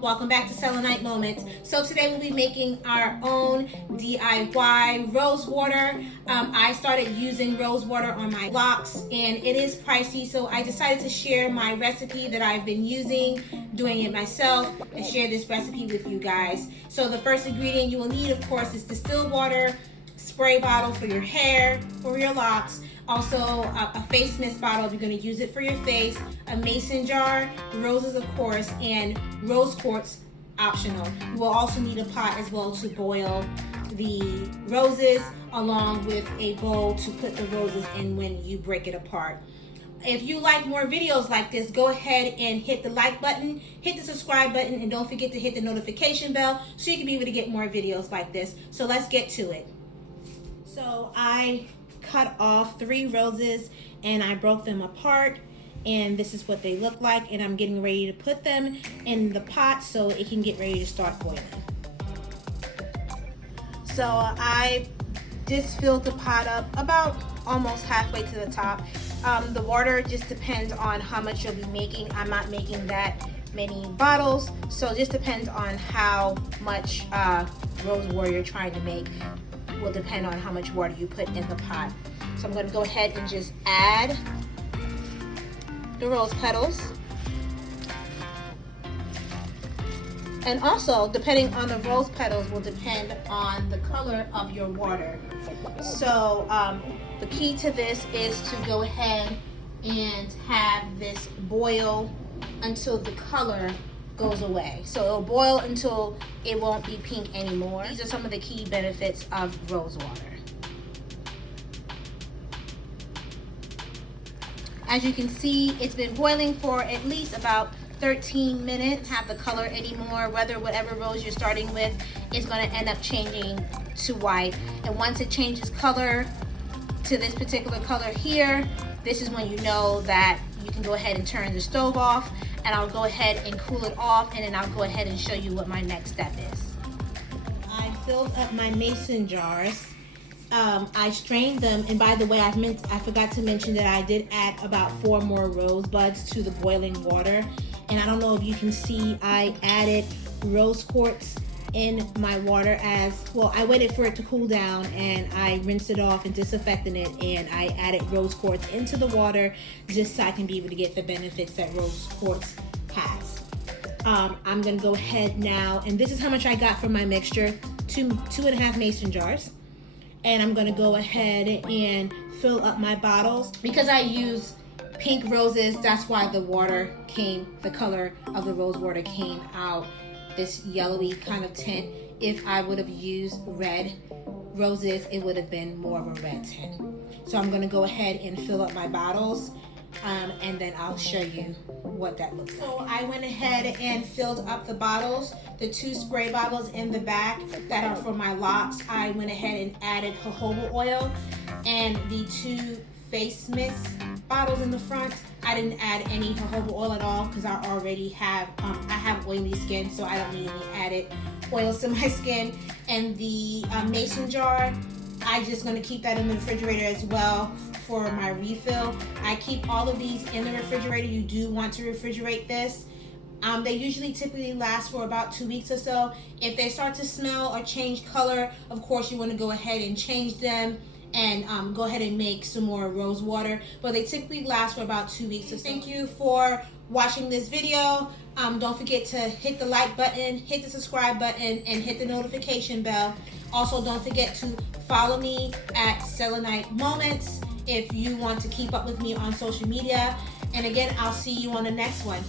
welcome back to Selenite Moments. So today we'll be making our own DIY rose water. I started using rose water on my locks and it is pricey, so I decided to share my recipe that I've been using, doing it myself, and share this recipe with you guys. So the first ingredient you will need, of course, is distilled water, spray bottle for your hair, for your locks, also a face mist bottle if you're going to use it for your face, a mason jar, roses of course, and rose quartz optional. You will also need a pot as well to boil the roses, along with a bowl to put the roses in when you break it apart. If you like more videos like this, go ahead and hit the like button, hit the subscribe button, and don't forget to hit the notification bell so you can be able to get more videos like this. So let's get to it. So I cut off 3 roses and I broke them apart, and this is what they look like, and I'm getting ready to put them in the pot so it can get ready to start boiling. So I just filled the pot up about almost halfway to the top. The water just depends on how much you'll be making. I'm not making that many bottles, so it just depends on how much rose water you're trying to make. Will depend on how much water you put in the pot. So I'm going to go ahead and just add the rose petals. And also, depending on the rose petals will depend on the color of your water. So the key to this is to go ahead and have this boil until the color goes away. So it'll boil until it won't be pink anymore. These are some of the key benefits of rose water. As you can see, it's been boiling for at least about 13 minutes. Have the color anymore, whatever rose you're starting with is going to end up changing to white. And once it changes color to this particular color here, this is when you know that you can go ahead and turn the stove off, and I'll go ahead and cool it off, and then I'll go ahead and show you what my next step is. I filled up my mason jars. I strained them, and by the way, I forgot to mention that I did add about 4 more rose buds to the boiling water. And I don't know if you can see, I added rose quartz in my water as well. I waited for it to cool down and I rinsed it off and disinfected it, and I added rose quartz into the water just so I can be able to get the benefits that rose quartz has. I'm gonna go ahead now, and this is how much I got from my mixture, 2.5 mason jars. And I'm gonna go ahead and fill up my bottles. Because I use pink roses, that's why the color of the rose water came out this yellowy kind of tint. If I would have used red roses, it would have been more of a red tint. So I'm gonna go ahead and fill up my bottles, and then I'll show you what that looks like. So I went ahead and filled up the bottles, the 2 spray bottles in the back that are for my locks. I went ahead and added jojoba oil, and the 2 face mist bottles in the front, I didn't add any jojoba oil at all because I already have I have oily skin, so I don't need any added oils to my skin. And the mason jar, I'm just going to keep that in the refrigerator as well for my refill. I keep all of these in the refrigerator. You do want to refrigerate this. They usually typically last for about 2 weeks or so. If they start to smell or change color, of course you want to go ahead and change them and go ahead and make some more rose water, but they typically last for about 2 weeks. So thank you for watching this video. Don't forget to hit the like button, hit the subscribe button, and hit the notification bell. Also, don't forget to follow me at Selenite Moments if you want to keep up with me on social media. And again, I'll see you on the next one.